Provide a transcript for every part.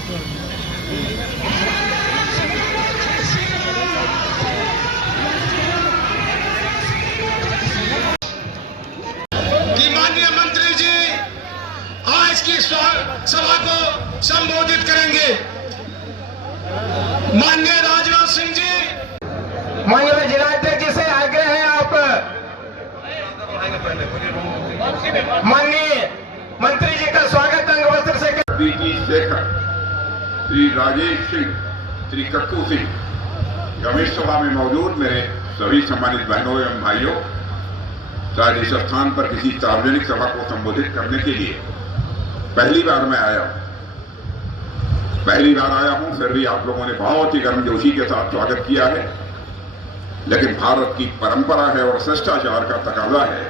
कि माननीय मंत्री जी आज की सभा को संबोधित करेंगे। माननीय राजनाथ सिंह जी, माननीय जिलाध्यक्ष जी से आग्रह है, आप माननीय मंत्री जी का स्वागत अंगवस्त्र से बीटी शेखर, श्री राजेश सिंह, श्री कक्कू सिंह, रमेश सभा में मौजूद मेरे सभी सम्मानित बहनों एवं भाइयों, शायद इस स्थान पर किसी सार्वजनिक सभा को संबोधित करने के लिए पहली बार मैं आया हूं। फिर भी आप लोगों ने बहुत ही गर्मजोशी के साथ स्वागत किया है। लेकिन भारत की परंपरा है और शिष्टाचार का तकाजा है।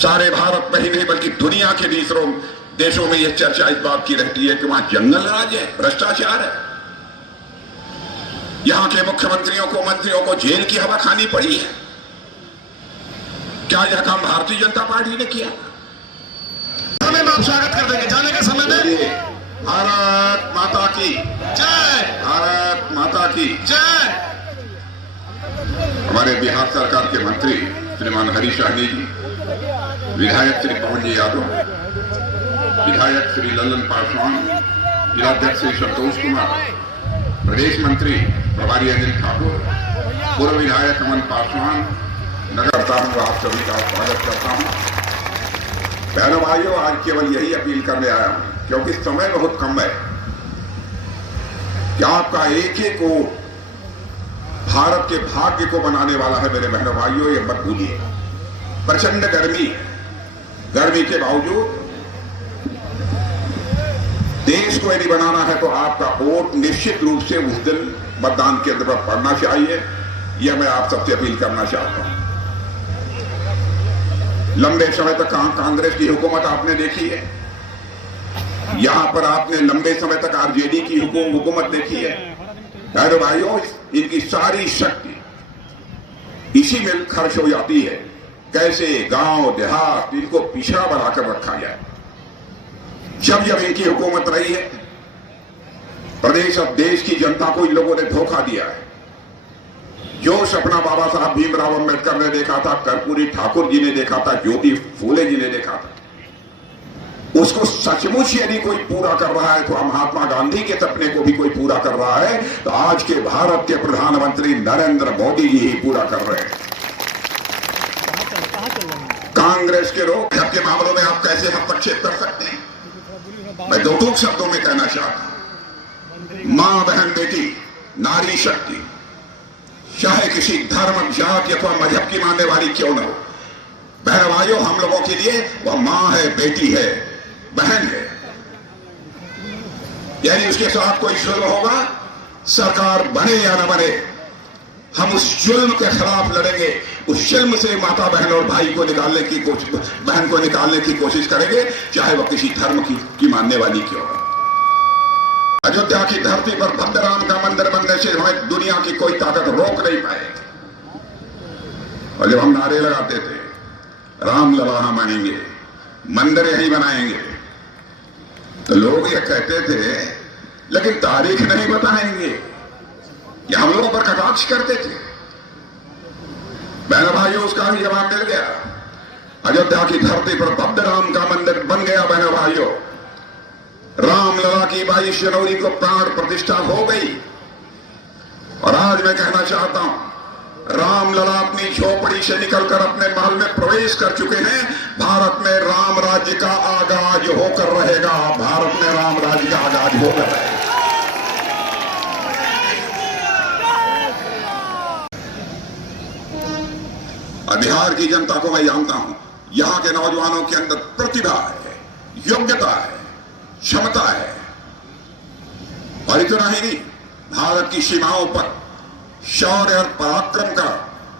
सारे भारत में ही नहीं बल्कि दुनिया के दूसरों देशों में यह चर्चा इस बात की रहती है कि वहां जंगल राज है, भ्रष्टाचार है। यहां के मुख्यमंत्रियों को, मंत्रियों को जेल की हवा खानी पड़ी है। क्या यह काम भारतीय जनता पार्टी ने किया? समय में आप स्वागत कर देंगे। जाने के समय में भारत माता की जय, भारत माता की जय। हमारे बिहार सरकार के मंत्री श्रीमान हरीश सहनी जी, विधायक श्री पवन जी यादव, विधायक श्री ललन पासवान, जिलाध्यक्ष श्री संतोष कुमार, प्रदेश मंत्री प्रभारी अनिल ठाकुर, पूर्व विधायक अमन पासवान, नगर करता हूं, आप सभी का स्वागत करता हूं। बहनों भाइयों, आज केवल यही अपील करने आया हूं क्योंकि समय बहुत कम है कि आपका एक एक वोट भारत के भाग्य को बनाने वाला है। मेरे बहनों भाइयों, ये मत भूलिए। प्रचंड गर्मी के बावजूद देश को यदि बनाना है तो आपका वोट निश्चित रूप से उस दिन मतदान केंद्र पर पड़ना चाहिए। यह मैं आप सबसे अपील करना चाहता हूं। लंबे समय तक कांग्रेस की हुकूमत आपने देखी है, यहां पर आपने लंबे समय तक आरजेडी की हुकूमत देखी है। बहनों भाइयों, इनकी सारी शक्ति इसी में खर्च हो जाती है। कैसे गांव देहात इनको पिछड़ा बनाकर रखा जाए। जब जब इनकी हुकूमत रही है, प्रदेश और देश की जनता को इन लोगों ने धोखा दिया है। जो सपना बाबा साहब भीमराव अंबेडकर ने देखा था, कर्पूरी ठाकुर जी ने देखा था, ज्योति फूले जी ने देखा था, उसको सचमुच यदि कोई पूरा कर रहा है तो महात्मा गांधी के सपने को भी कोई पूरा कर रहा है तो आज के भारत के प्रधानमंत्री नरेंद्र मोदी जी ही पूरा कर रहे हैं। कांग्रेस के लोग के मामलों में आप कैसे हस्तक्षेप कर सकते हैं? मैं दो टूक शब्दों में कहना चाहता हूं, मां, बहन, बेटी, नारी शक्ति, चाहे किसी धर्म, जाति अथवा मजहब की मानने वाली क्यों न हो, बहन भाइयों, हम लोगों के लिए वह मां है, बेटी है, बहन है। यानी उसके साथ कोई जुल्म होगा, सरकार बने या न बने, हम उस जुल्म के खिलाफ लड़ेंगे। उस जुल्म से माता, बहन और भाई को निकालने की कोशिश, बहन को निकालने की कोशिश करेंगे, चाहे वह किसी धर्म की मानने वाली क्यों हो। अयोध्या की धरती पर भद्र राम का मंदिर बनने से हमें दुनिया की कोई ताकत रोक नहीं पाएगी। और जब हम नारे लगाते थे, राम लला हम आएंगे, मंदिर यही बनाएंगे, तो लोग ये कहते थे लेकिन तारीख नहीं बताएंगे, ये हम लोगों पर कटाक्ष करते थे। बहनों भाइयों, उसका भी जवाब मिल गया। अयोध्या की धरती पर भद्र राम का मंदिर बन गया। बहनों भाइयों, रामलला की 22 जनवरी को प्राण प्रतिष्ठा हो गई। और आज मैं कहना चाहता हूं, रामलला अपनी झोपड़ी से निकलकर अपने महल में प्रवेश कर चुके हैं। भारत में राम राज्य का आगाज होकर रहेगा। भारत में राम राज्य का आगाज होकर रहेगा। और बिहार की जनता को मैं जानता हूं, यहां के नौजवानों के अंदर प्रतिभा है, योग्यता है, क्षमता है। और इतना ही नहीं, भारत की सीमाओं पर शौर्य और पराक्रम का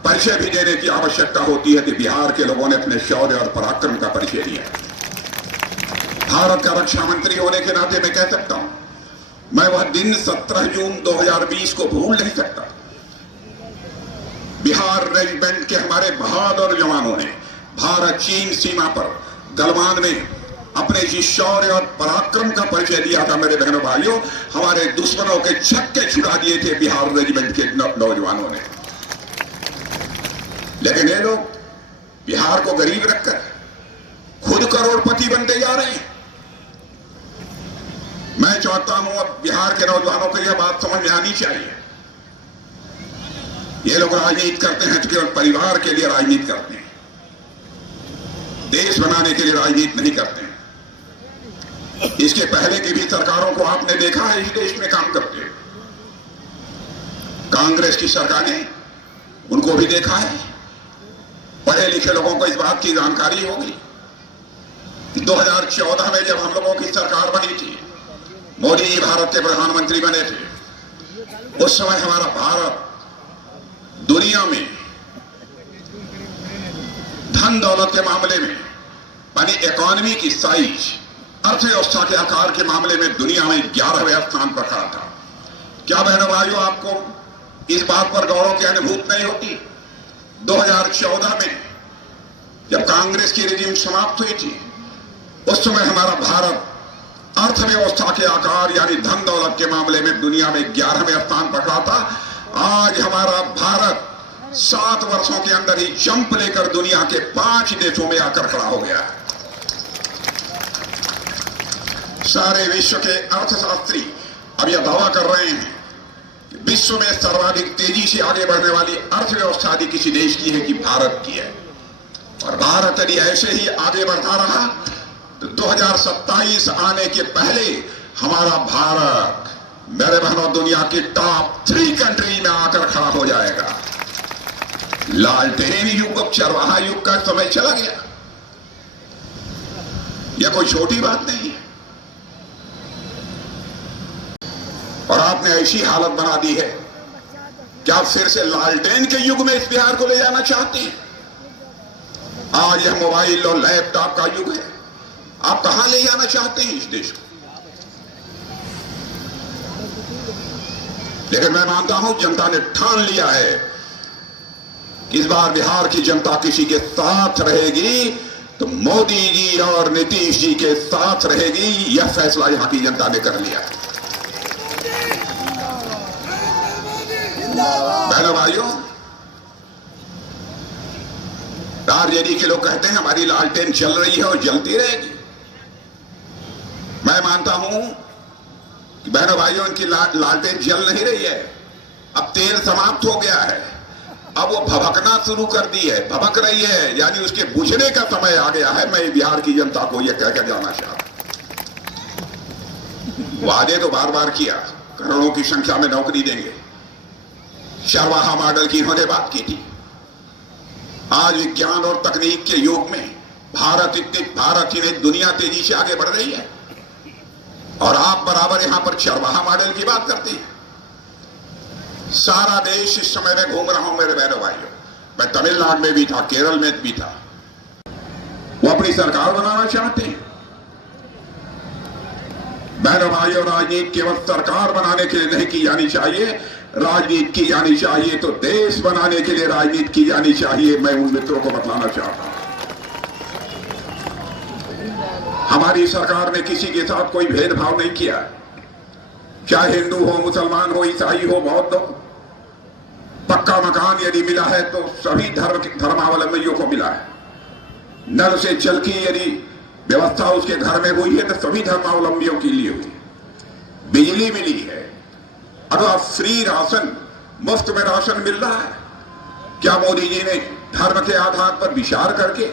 परिचय भी देने की आवश्यकता होती है कि बिहार के लोगों ने अपने शौर्य और पराक्रम का परिचय दिया। भारत का रक्षा मंत्री होने के नाते मैं कह सकता हूं, मैं वह दिन 17 जून 2020 को भूल नहीं सकता। बिहार रेजिमेंट के हमारे बहादुर जवानों ने भारत चीन सीमा पर गलवान में अपने जिस शौर्य और पराक्रम का परिचय दिया था मेरे बहनों भाइयों, हमारे दुश्मनों के छक्के छुड़ा दिए थे बिहार रेजिमेंट के नौजवानों ने। लेकिन ये लोग बिहार को गरीब रखकर खुद करोड़पति बनते जा रहे हैं। मैं चाहता हूं अब बिहार के नौजवानों को यह बात समझ में आनी चाहिए, ये लोग राजनीति करते हैं तो केवल परिवार के लिए राजनीति करते हैं, देश बनाने के लिए राजनीति नहीं करते हैं। इसके पहले की भी सरकारों को आपने देखा है इस देश में काम करते हैं। कांग्रेस की सरकारें, उनको भी देखा है। पढ़े लिखे लोगों को इस बात की जानकारी होगी। 2014 में जब हम लोगों की सरकार बनी थी, मोदी जी भारत के प्रधानमंत्री बने थे, उस समय हमारा भारत दुनिया में धन दौलत के मामले में, यानी इकोनॉमी की साइज, अर्थव्यवस्था के आकार के मामले में दुनिया में 11वें स्थान पर खड़ा था। क्या बहनों भाइयों, आपको इस बात पर गौरव की अनुभूति नहीं होती? 2014 में जब कांग्रेस की रेजिम समाप्त हुई थी, उस समय हमारा भारत अर्थव्यवस्था के आकार यानी धन दौलत के मामले में दुनिया में 11वें स्थान पर खड़ा था। आज हमारा भारत 7 वर्षों के अंदर ही जंप लेकर दुनिया के 5 देशों में आकर खड़ा हो गया है। सारे विश्व के अर्थशास्त्री अब यह दावा कर रहे हैं कि विश्व में सर्वाधिक तेजी से आगे बढ़ने वाली अर्थव्यवस्था यदि किसी देश की है कि भारत की है। और भारत यदि ऐसे ही आगे बढ़ता रहा तो 2027 आने के पहले हमारा भारत, मेरे बहनों, दुनिया की टॉप 3 कंट्री में आकर खड़ा हो जाएगा। लालटेन युग, अब चरवाहा युग का समय चला गया। यह कोई छोटी बात नहीं है। और आपने ऐसी हालत बना दी है कि आप फिर से लालटेन के युग में इस बिहार को ले जाना चाहते हैं। आज यह मोबाइल और लैपटॉप का युग है। आप कहां ले जाना चाहते हैं इस देश को? लेकिन मैं मानता हूं जनता ने ठान लिया है कि इस बार बिहार की जनता किसी के साथ रहेगी तो मोदी जी और नीतीश जी के साथ रहेगी। यह फैसला यहां की जनता ने कर लिया है। बहनों भाइयों, आरजेडी के लोग कहते हैं हमारी लालटेन जल रही है और जलती रहेगी। मैं मानता हूं कि बहनों भाइयों, इनकी लालटेन जल नहीं रही है। अब तेल समाप्त हो गया है, अब वो भभकना शुरू कर दी है, भभक रही है, यानी उसके बुझने का समय आ गया है। मैं बिहार की जनता को यह कहकर जाना चाहता हूं। वादे तो बार बार किया, करोड़ों की संख्या में नौकरी देंगे, चरवाहा मॉडल की इन्होंने बात की थी। आज विज्ञान और तकनीक के युग में भारत ही नहीं दुनिया तेजी से आगे बढ़ रही है और आप बराबर यहां पर चरवाहा मॉडल की बात करते हैं। सारा देश इस समय में घूम रहा हूं मेरे बहनों भाइयों। मैं तमिलनाडु में भी था, केरल में भी था। वो अपनी सरकार बनाना चाहते हैं। बहनों भाइयों, राजनीति केवल सरकार बनाने के लिए नहीं की जानी चाहिए, राजनीति की जानी चाहिए तो देश बनाने के लिए राजनीति की जानी चाहिए। मैं उन मित्रों को बतलाना चाहता हूं, हमारी सरकार ने किसी के साथ कोई भेदभाव नहीं किया, चाहे हिंदू हो, मुसलमान हो, ईसाई हो, बौद्ध हो। पक्का मकान यदि मिला है तो सभी धर्मावलंबियों को मिला है। नल से जल की यदि व्यवस्था उसके घर में हुई है तो सभी धर्मावलंबियों के लिए हुई। बिजली मिली है, अथवा फ्री राशन, मुफ्त में राशन मिल रहा है। क्या मोदी जी ने धर्म के आधार पर विचार करके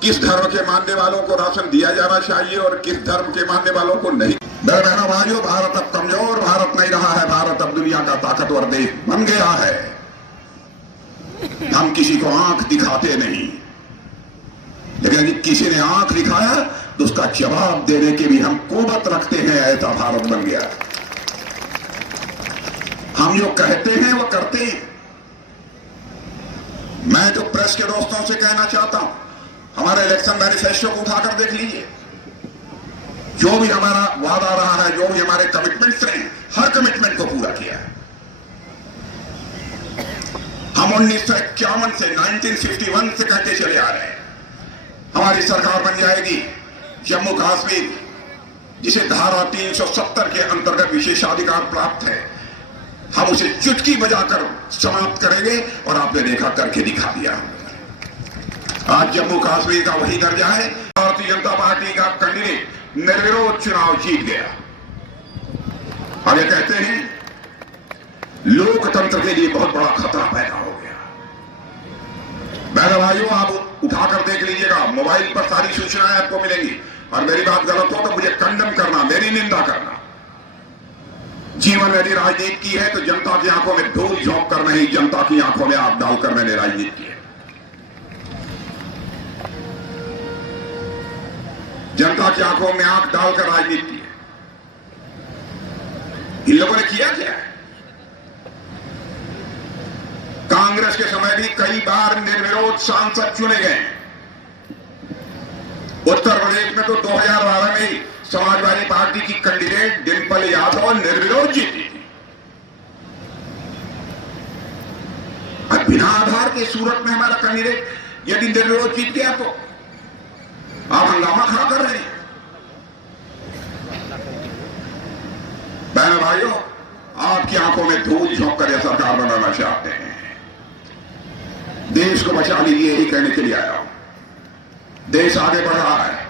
किस धर्म के मानने वालों को राशन दिया जाना चाहिए और किस धर्म के मानने वालों को नहीं? मेरे बहनों भाइयों, भारत अब कमजोर भारत नहीं रहा है। भारत अब दुनिया का ताकतवर देश बन गया है। हम किसी को आंख दिखाते नहीं, लेकिन यदि किसी ने आंख दिखाया तो उसका जवाब देने की भी हम कुवत रखते हैं। ऐसा भारत बन गया। हम जो कहते हैं वो करते हैं। मैं तो प्रेस के दोस्तों से कहना चाहता हूं, हमारे इलेक्शन मैनिफेस्टो को उठाकर देख लीजिए। जो भी हमारा वादा रहा है, जो भी हमारे कमिटमेंट्स रहे, हर कमिटमेंट को पूरा किया है। हम 1951 से 1951 से कहते चले आ रहे हैं हमारी सरकार बन जाएगी, जम्मू कश्मीर जिसे धारा 370 के अंतर्गत विशेषाधिकार प्राप्त है, हम उसे चुटकी बजाकर समाप्त करेंगे और आपने देखा करके दिखा दिया। आज जम्मू कश्मीर का वही दर्जा है। भारतीय जनता पार्टी का कैंडिडेट निर्विरोध चुनाव जीत गया। आगे कहते हैं लोकतंत्र के लिए बहुत बड़ा खतरा पैदा हो गया। बहनों भाइयों, आप उठाकर देख लीजिएगा, मोबाइल पर सारी सूचनाएं आपको मिलेंगी। और मेरी बात गलत हो तो मुझे कंडम करना, मेरी निंदा करना। जीवन यदि राजनीति की है तो जनता की आंखों में धूल झोंक कर नहीं, जनता की आंखों में आग डालकर मैंने राजनीति की है। जनता की आंखों में आंख डालकर राजनीति की है। इन लोगों ने किया क्या है? कांग्रेस के समय भी कई बार निर्विरोध सांसद चुने गए। उत्तर प्रदेश में तो 2012 में ही समाजवादी पार्टी की कैंडिडेट डिंपल यादव निर्विरोध जीती थी। अब बिना आधार के सूरत में हमारा कैंडिडेट यदि निर्विरोध जीत गया तो आप हंगामा खड़ा कर रहे हैं। बहनों भाइयों, आपकी आंखों में धूल झोंक कर यह सरकार बनाना चाहते हैं। देश को बचा लीजिए, यही कहने के लिए आया हूं। देश आगे बढ़ रहा है,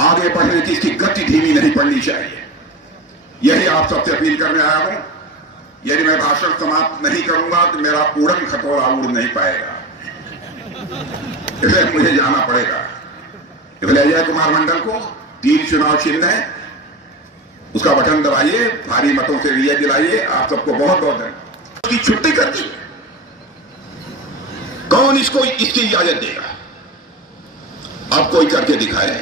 आगे बढ़ने की इसकी गति धीमी नहीं पड़नी चाहिए। यही आप सबसे अपील करने आया हूं। यदि मैं भाषण समाप्त नहीं करूंगा तो मेरा उड़न खटोला उड़ नहीं पाएगा, इसलिए मुझे जाना पड़ेगा। इसलिए अजय कुमार मंडल को 3 चुनाव चिन्ह है, उसका बटन दबाइए, भारी मतों से विजय दिलाइए। आप सबको बहुत बहुत धन्यवाद। उसकी छुट्टी कर दी, कौन इसको इसकी इजाजत देगा? अब कोई करके दिखाए।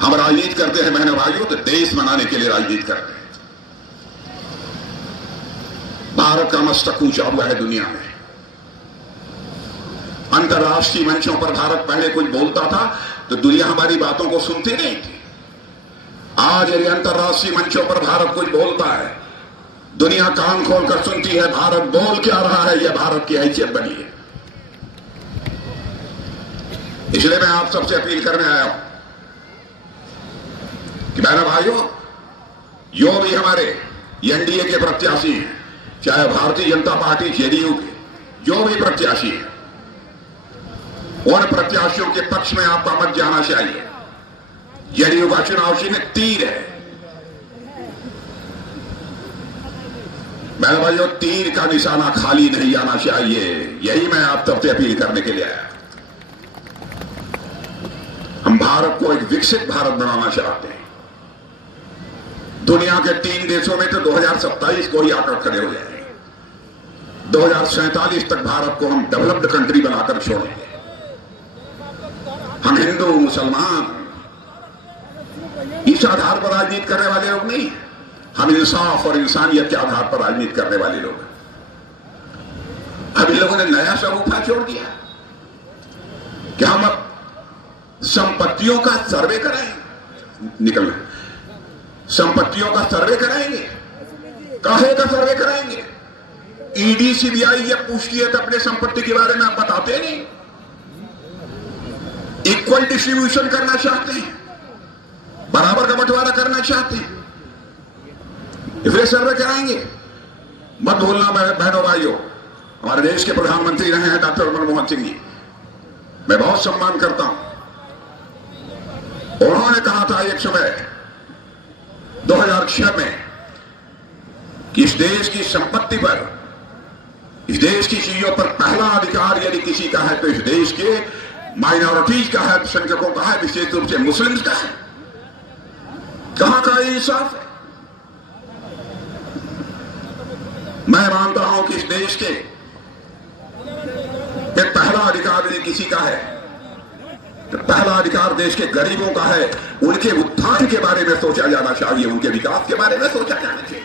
हम राजनीति करते हैं बहनों भाइयों तो देश बनाने के लिए राजनीति करते हैं। भारत का मस्तक ऊंचा हुआ है दुनिया में। अंतर्राष्ट्रीय मंचों पर भारत पहले कुछ बोलता था तो दुनिया हमारी बातों को सुनती नहीं थी। आज यदि अंतर्राष्ट्रीय मंचों पर भारत कुछ बोलता है, दुनिया कान खोलकर सुनती है भारत बोल क्या रहा है, यह भारत की हैसियत बनी है। इसलिए मैं आप सबसे अपील करने आया हूं कि बहनों भाइयों, जो भी हमारे एनडीए के प्रत्याशी हैं, चाहे भारतीय जनता पार्टी जेडीयू के जो भी प्रत्याशी हैं, उन प्रत्याशियों के पक्ष में आपका मत जाना चाहिए। जेडीयू का चुनाव चिन्ह तीर है। बहनों भाइयों, तीर का निशाना खाली नहीं जाना चाहिए। यही मैं आप सबसे अपील करने के लिए आया। हम भारत को एक विकसित भारत बनाना चाहते हैं। दुनिया के 3 देशों में तो 2027 को ही आकर खड़े हो जाएंगे। 2047 तक भारत को हम डेवलप्ड कंट्री बनाकर छोड़ेंगे। हम हिंदू मुसलमान इस आधार पर राजनीति करने वाले लोग नहीं, हम इंसाफ और इंसानियत के आधार पर राजनीति करने वाले लोग। अब इन लोगों ने नया सरूफा छोड़ दिया कि हम अब संपत्तियों का सर्वे कराएंगे। निकलना, संपत्तियों का सर्वे कराएंगे। काहे का सर्वे कराएंगे? ईडी सीबीआई ये पूछती है तो अपने संपत्ति के बारे में आप बताते नहीं। इक्वल डिस्ट्रीब्यूशन करना चाहते हैं, बराबर का बंटवारा करना चाहते हैं, इसलिए सर्वे कराएंगे। मत भूलना बहनों भाइयों, हमारे देश के प्रधानमंत्री रहे हैं डॉक्टर मनमोहन सिंह जी, मैं बहुत सम्मान करता हूं। उन्होंने कहा था एक समय 2006 में कि इस देश की संपत्ति पर, इस देश की चीजों पर पहला अधिकार यदि किसी का है तो इस देश के माइनॉरिटीज का है, अल्पसंख्यकों का है, विशेष रूप से मुस्लिम्स का है। कहां का इंसाफ है? मैं मानता हूं कि इस देश के पहला अधिकार यदि किसी का है तो पहला अधिकार देश के गरीबों का है। उनके उत्थान के बारे में सोचा जाना चाहिए, उनके विकास के बारे में सोचा जाना चाहिए।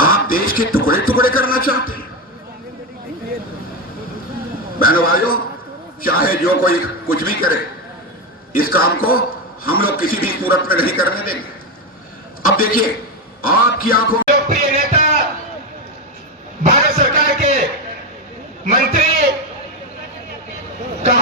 आप देश के टुकड़े टुकड़े करना चाहते हैं। बहनों भाइयों, चाहे जो कोई कुछ भी करे, इस काम को हम लोग किसी भी सूरत में नहीं करने देंगे। अब देखिए, आपकी आंखों में लोकप्रिय नेता, भारत सरकार के मंत्री का